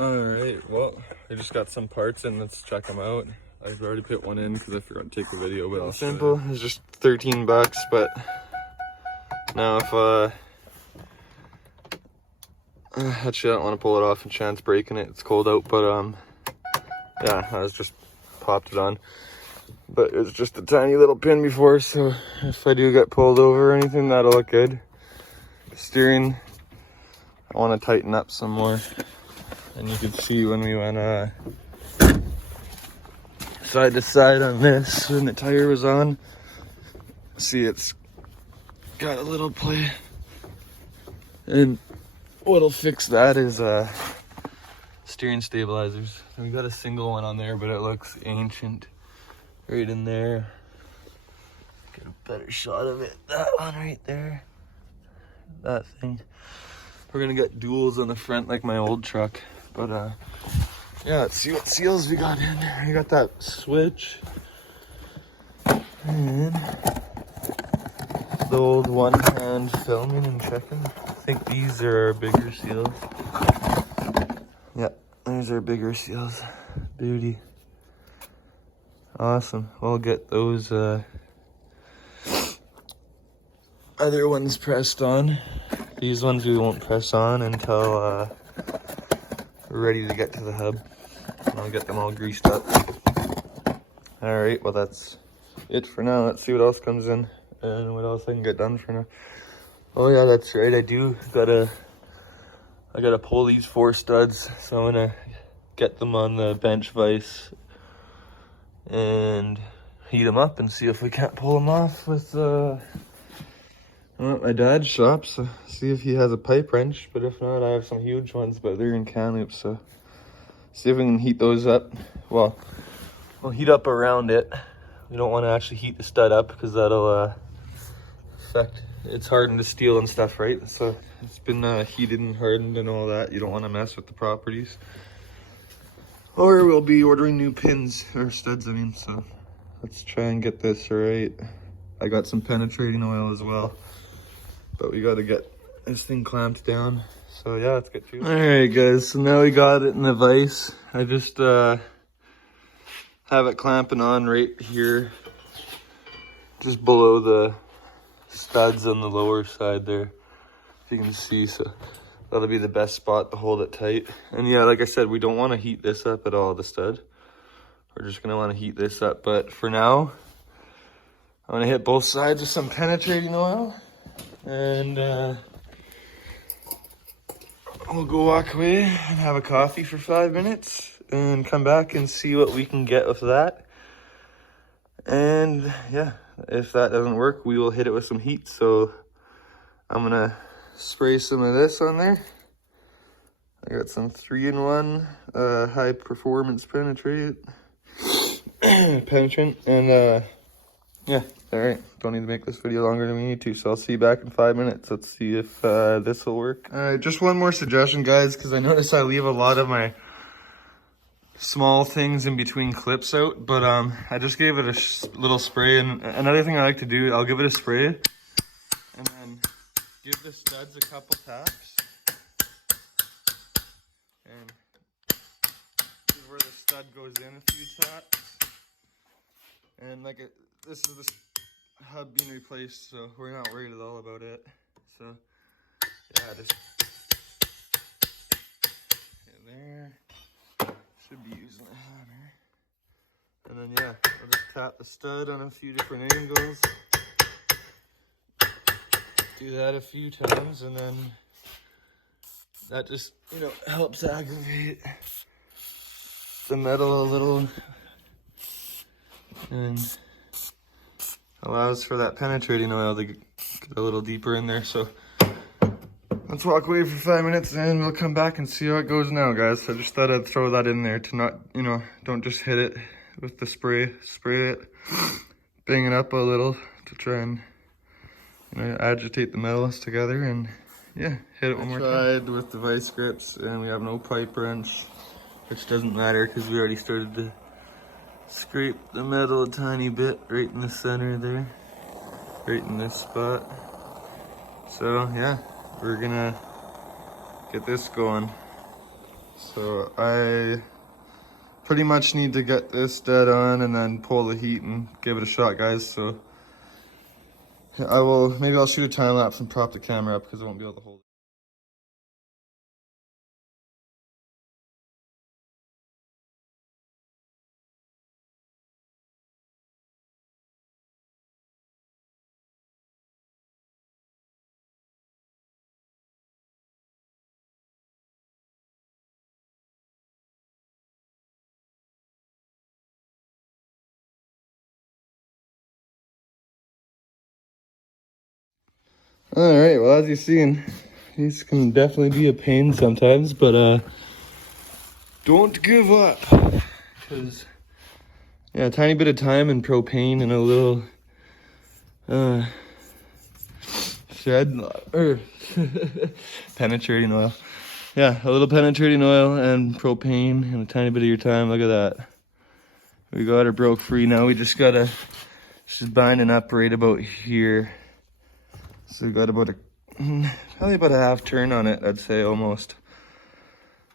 Alright, well, I just got some parts in. Let's check them out. I've already put one in because I forgot to take a video, but I'll simple. It's just 13 bucks, but now if actually I don't want to pull it off and chance breaking it. It's cold out, but yeah, I just popped it on. But it's just a tiny little pin before, so if I do get pulled over or anything, that'll look good. The steering, I want to tighten up some more. And you can see when we went side to side on this, when the tire was on, see it's got a little play. And what'll fix that is steering stabilizers. And we got a single one on there, but it looks ancient right in there. Get a better shot of it. That one right there. That thing. We're gonna get duals on the front like my old truck. But yeah, let's see what seals we got in. We got that switch. And the old one-hand filming and checking. I think these are our bigger seals. Yeah, these are bigger seals. Beauty. Awesome. We'll get those other ones pressed on. These ones we won't press on until we're ready to get to the hub. And I'll get them all greased up. Alright, well that's it for now. Let's see what else comes in and what else I can get done for now. Oh yeah, that's right. I gotta pull these 4 studs, so I'm gonna get them on the bench vise and heat them up and see if we can't pull them off with my dad's shop. So see if he has a pipe wrench, but if not, I have some huge ones, but they're in can loops, so see if we can heat those up. Well, we'll heat up around it. We don't want to actually heat the stud up because that'll affect, it's hardened to steel and stuff, right? So it's been heated and hardened and all that. You don't want to mess with the properties, or we'll be ordering new pins or studs, I mean. So let's try and get this right. I got some penetrating oil as well, but we got to get this thing clamped down. So yeah, let's get to it. All right guys, so now we got it in the vise. I just have it clamping on right here, just below the studs on the lower side there, if you can see. So that'll be the best spot to hold it tight. And yeah, like I said, we don't want to heat this up at all, the stud. We're just gonna want to heat this up, but for now, I'm gonna hit both sides with some penetrating oil, and we'll go walk away and have a coffee for 5 minutes and come back and see what we can get with that. And yeah, if that doesn't work, we will hit it with some heat. So I'm gonna spray some of this on there. I got some 3-in-1 high performance penetrant, and yeah, all right. Don't need to make this video longer than we need to, so I'll see you back in 5 minutes. Let's see if this will work. All right, just one more suggestion, guys, because I noticed I leave a lot of my small things in between clips out, but I just gave it a little spray. And another thing I like to do, I'll give it a spray and then give the studs a couple taps. And this is where the stud goes in a few taps. And like this is the hub being replaced, so we're not worried at all about it. So yeah, just get there. Should be using a hammer. And then yeah, we'll just tap the stud on a few different angles. Do that a few times, and then that just, you know, helps aggravate the metal a little and allows for that penetrating oil to get a little deeper in there. So let's walk away for 5 minutes and we'll come back and see how it goes now, guys. I just thought I'd throw that in there to not, you know, don't just hit it with the spray. Spray it, bang it up a little to try and, you know, agitate the metals together, and yeah, hit it one more time. Tried with the vice grips and we have no pipe wrench, which doesn't matter because we already started to scrape the metal a tiny bit right in the center there, right in this spot. So yeah, we're gonna get this going. So I pretty much need to get this dead on and then pull the heat and give it a shot, guys. So maybe I'll shoot a time lapse and prop the camera up because I won't be able to hold it. All right, well, as you've seen, these can definitely be a pain sometimes, but don't give up, because yeah, a tiny bit of time and propane and a little thread or penetrating oil. Yeah, a little penetrating oil and propane and a tiny bit of your time. Look at that. We got her broke free. Now we just gotta, she's binding up right about here. So we got about probably about a half turn on it, I'd say, almost.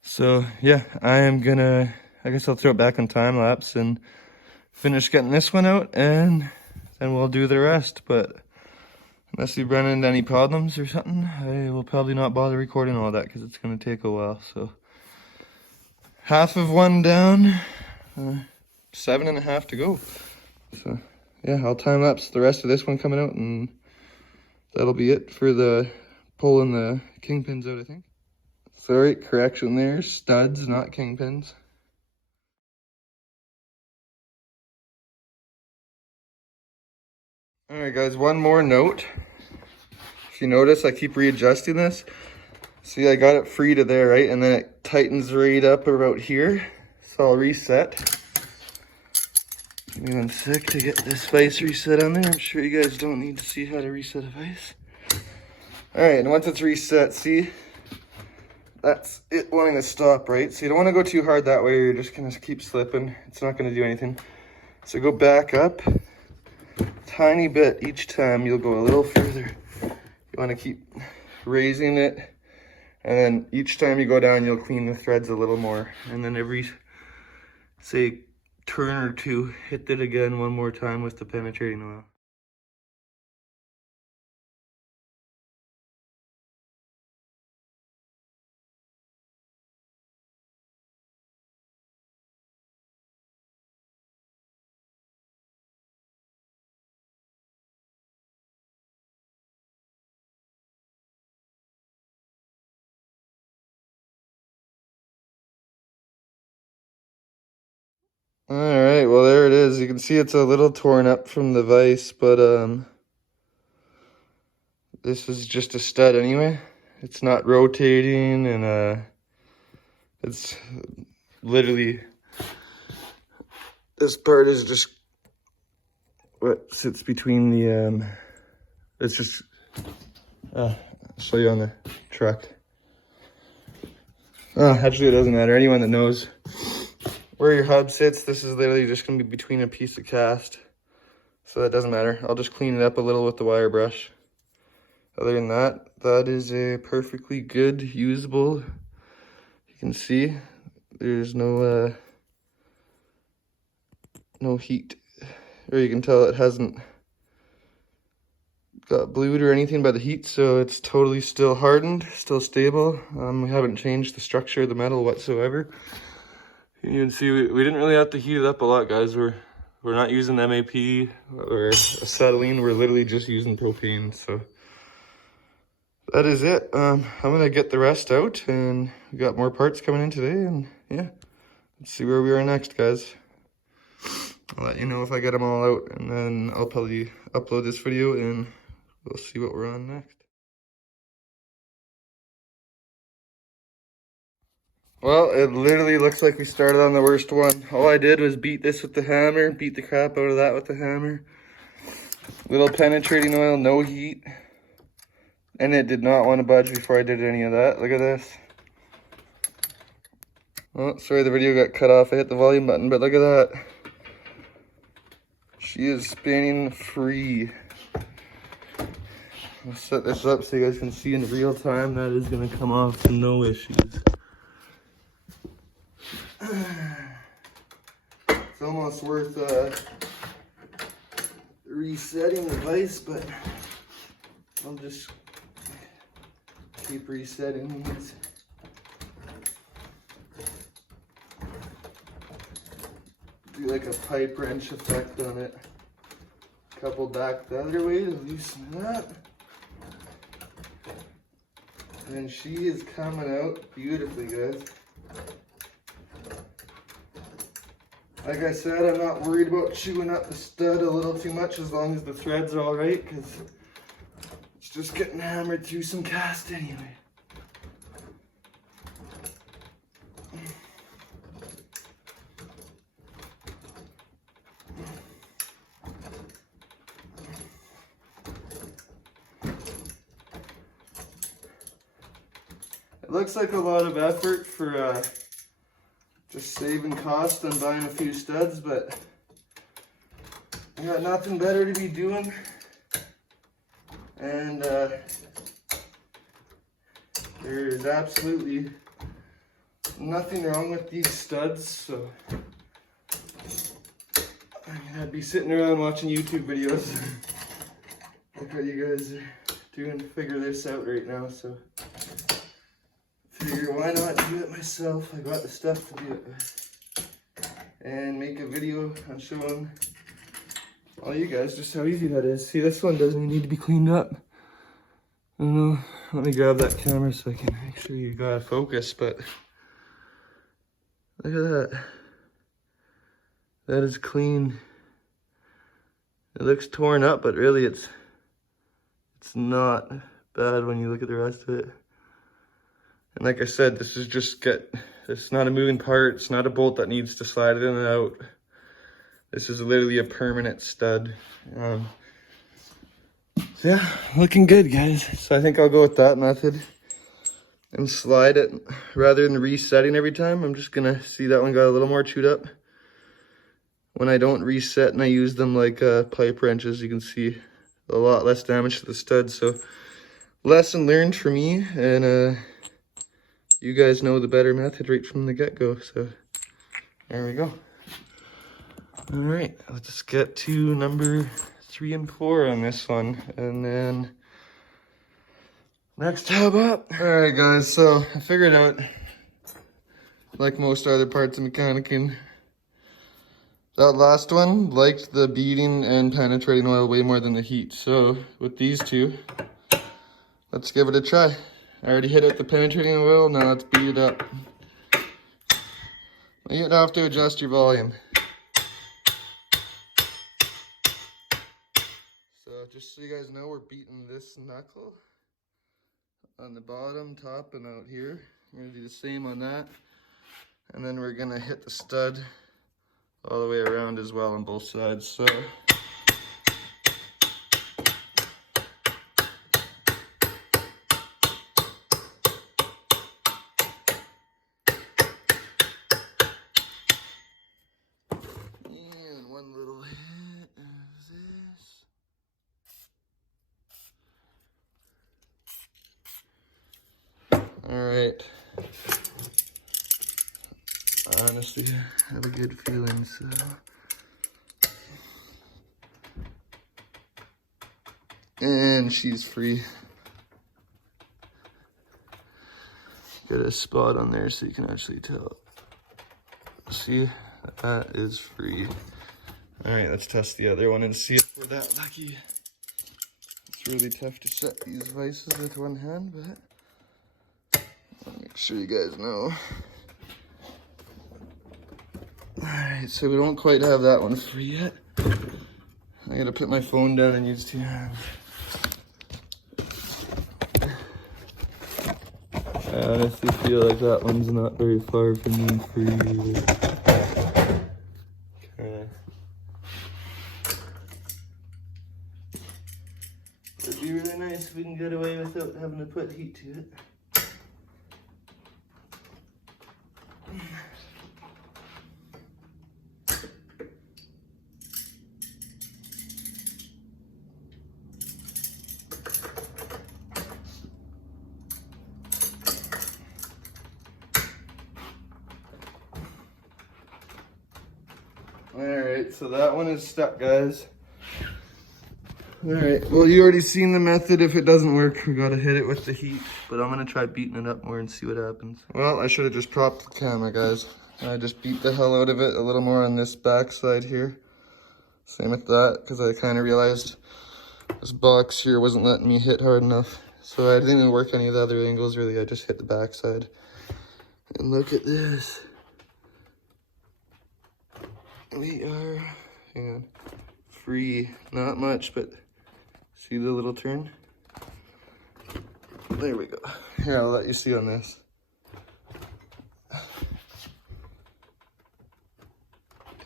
So yeah, I guess I'll throw it back on time lapse and finish getting this one out, and then we'll do the rest. But unless we run into any problems or something, I will probably not bother recording all that because it's going to take a while. So half of one down, 7.5 to go. So yeah, I'll time lapse the rest of this one coming out, and that'll be it for the pulling the kingpins out, I think. Sorry, correction there, studs, not kingpins. Alright guys, one more note. If you notice, I keep readjusting this. See, I got it free to there, right? And then it tightens right up about here. So I'll reset. Give me 1 sec to get this vise reset on there. I'm sure you guys don't need to see how to reset a vise. Alright, and once it's reset, see? That's it wanting to stop, right? So you don't want to go too hard that way, or you're just going to keep slipping. It's not going to do anything. So go back up. Tiny bit each time, you'll go a little further. You want to keep raising it, and then each time you go down, you'll clean the threads a little more. And then every, say, turn or two, hit it again one more time with the penetrating oil. All right, well, there it is. You can see it's a little torn up from the vise, but this is just a stud anyway. It's not rotating, and it's literally, this part is just what sits between the it's just I'll show you on the truck. Actually, it doesn't matter. Anyone that knows where your hub sits, this is literally just going to be between a piece of cast, so that doesn't matter. I'll just clean it up a little with the wire brush. Other than that, that is a perfectly good, usable. You can see there's no heat, or you can tell it hasn't got blued or anything by the heat, so it's totally still hardened, still stable. We haven't changed the structure of the metal whatsoever. You can see we didn't really have to heat it up a lot, guys. We're not using MAP or acetylene. We're literally just using propane. So that is it. I'm gonna get the rest out, and we got more parts coming in today, and yeah, let's see where we are next, guys. I'll let you know if I get them all out, and then I'll probably upload this video and we'll see what we're on next. Well, it literally looks like we started on the worst one. All I did was beat this with the hammer, beat the crap out of that with the hammer. Little penetrating oil, no heat. And it did not want to budge before I did any of that. Look at this. Oh, sorry, the video got cut off. I hit the volume button, but look at that. She is spinning free. I'll set this up so you guys can see in real time. That is going to come off no issues. It's almost worth resetting the vise, but I'll just keep resetting these. Do like a pipe wrench effect on it. Couple back the other way to loosen it up. And she is coming out beautifully, guys. Like I said, I'm not worried about chewing up the stud a little too much as long as the thread's all right, because it's just getting hammered through some cast anyway. It looks like a lot of effort for just saving cost and buying a few studs, but I got nothing better to be doing. And there's absolutely nothing wrong with these studs, so I'm gonna be sitting around watching YouTube videos like how you guys are doing to figure this out right now, so figure why not do it myself. I got the stuff to do it with. And make a video on showing all you guys just how easy that is. See, this one doesn't even need to be cleaned up. I don't know, let me grab that camera so I can make sure you got focus, but look at that. That is clean. It looks torn up, but really it's not bad when you look at the rest of it. And like I said, this is just it's not a moving part. It's not a bolt that needs to slide in and out. This is literally a permanent stud. So yeah, looking good, guys. So I think I'll go with that method and slide it rather than resetting every time. I'm just gonna see that one got a little more chewed up. When I don't reset and I use them like pipe wrenches, you can see a lot less damage to the stud. So lesson learned for me, and you guys know the better method right from the get-go, so there we go. All right, let's get to number 3 and 4 on this one, and then next tab up. All right, guys, so I figured out, like most other parts of mechanicing, that last one liked the beading and penetrating oil way more than the heat. So with these two, let's give it a try. I already hit it with the penetrating oil, now let's beat it up. You'd have to adjust your volume. So just so you guys know, we're beating this knuckle on the bottom, top, and out here. We're gonna do the same on that. And then we're gonna hit the stud all the way around as well on both sides. So and one little hit of this. All right. Honestly, I have a good feeling, so. And she's free. Got a spot on there so you can actually tell. See, that is free. All right, let's test the other one and see if we're that lucky. It's really tough to set these vices with one hand, but I'll make sure you guys know. Alright, so we don't quite have that one free yet. I gotta put my phone down and use 2 hands. I honestly feel like that one's not very far from being free either. Okay. It'd be really nice if we can get away without having to put heat to it. Alright, so that one is stuck, guys. Alright, well, you already seen the method. If it doesn't work, we gotta hit it with the heat. But I'm gonna try beating it up more and see what happens. Well, I should have just propped the camera, guys. I just beat the hell out of it a little more on this back side here. Same with that, because I kind of realized this box here wasn't letting me hit hard enough. So I didn't even work any of the other angles, really. I just hit the back side. And look at this. We are, hang on, free. Not much, but see the little turn? There we go. Here, I'll let you see on this.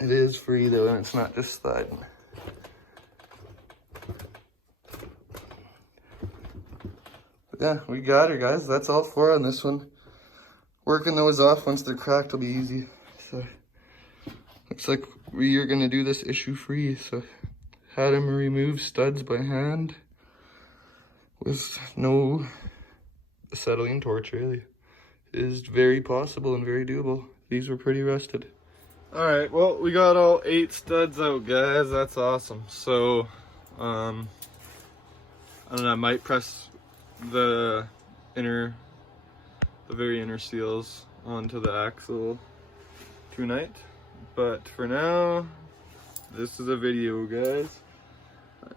It is free though, and it's not just sliding. But yeah, we got her, guys. That's all 4 on this one. Working those off once they're cracked will be easy. So looks like we are gonna do this issue free. So had him remove studs by hand with no acetylene torch, really. It is very possible and very doable. These were pretty rusted. All right, well, we got all 8 studs out, guys. That's awesome. So, I don't know, I might press the very inner seals onto the axle tonight. But for now, this is a video, guys.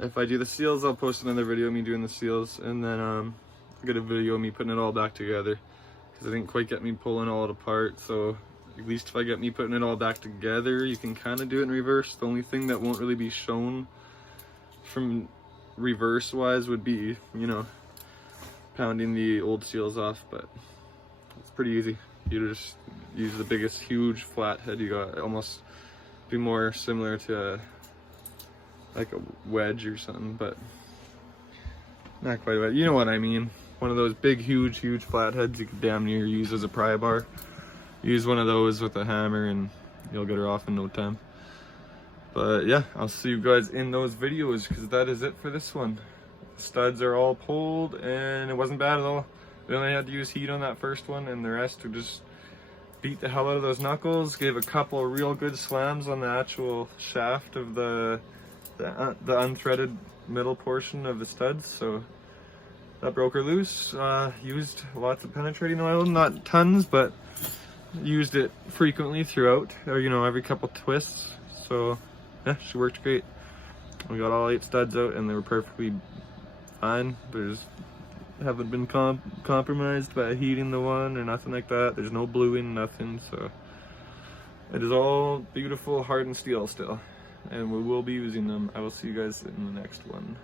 If I do the seals, I'll post another video of me doing the seals, and then I'll get a video of me putting it all back together, because I didn't quite get me pulling all it apart. So at least if I get me putting it all back together, you can kind of do it in reverse. The only thing that won't really be shown from reverse wise would be, you know, pounding the old seals off, but it's pretty easy. You just use the biggest huge flathead you got. Almost be more similar to like a wedge or something, but not quite a wedge. You know what I mean. One of those big, huge flatheads you could damn near use as a pry bar. Use one of those with a hammer and you'll get her off in no time. But yeah, I'll see you guys in those videos, because that is it for this one. The studs are all pulled and it wasn't bad at all. We only had to use heat on that first one, and the rest we just beat the hell out of those knuckles. Gave a couple real good slams on the actual shaft of the unthreaded middle portion of the studs, so that broke her loose. Used lots of penetrating oil, not tons, but used it frequently throughout, or you know, every couple twists. So yeah, she worked great. We got all 8 studs out and they were perfectly fine. There's haven't been compromised by heating the one or nothing like that. There's no bluing, nothing. So it is all beautiful hardened steel still, and we will be using them. I will see you guys in the next one.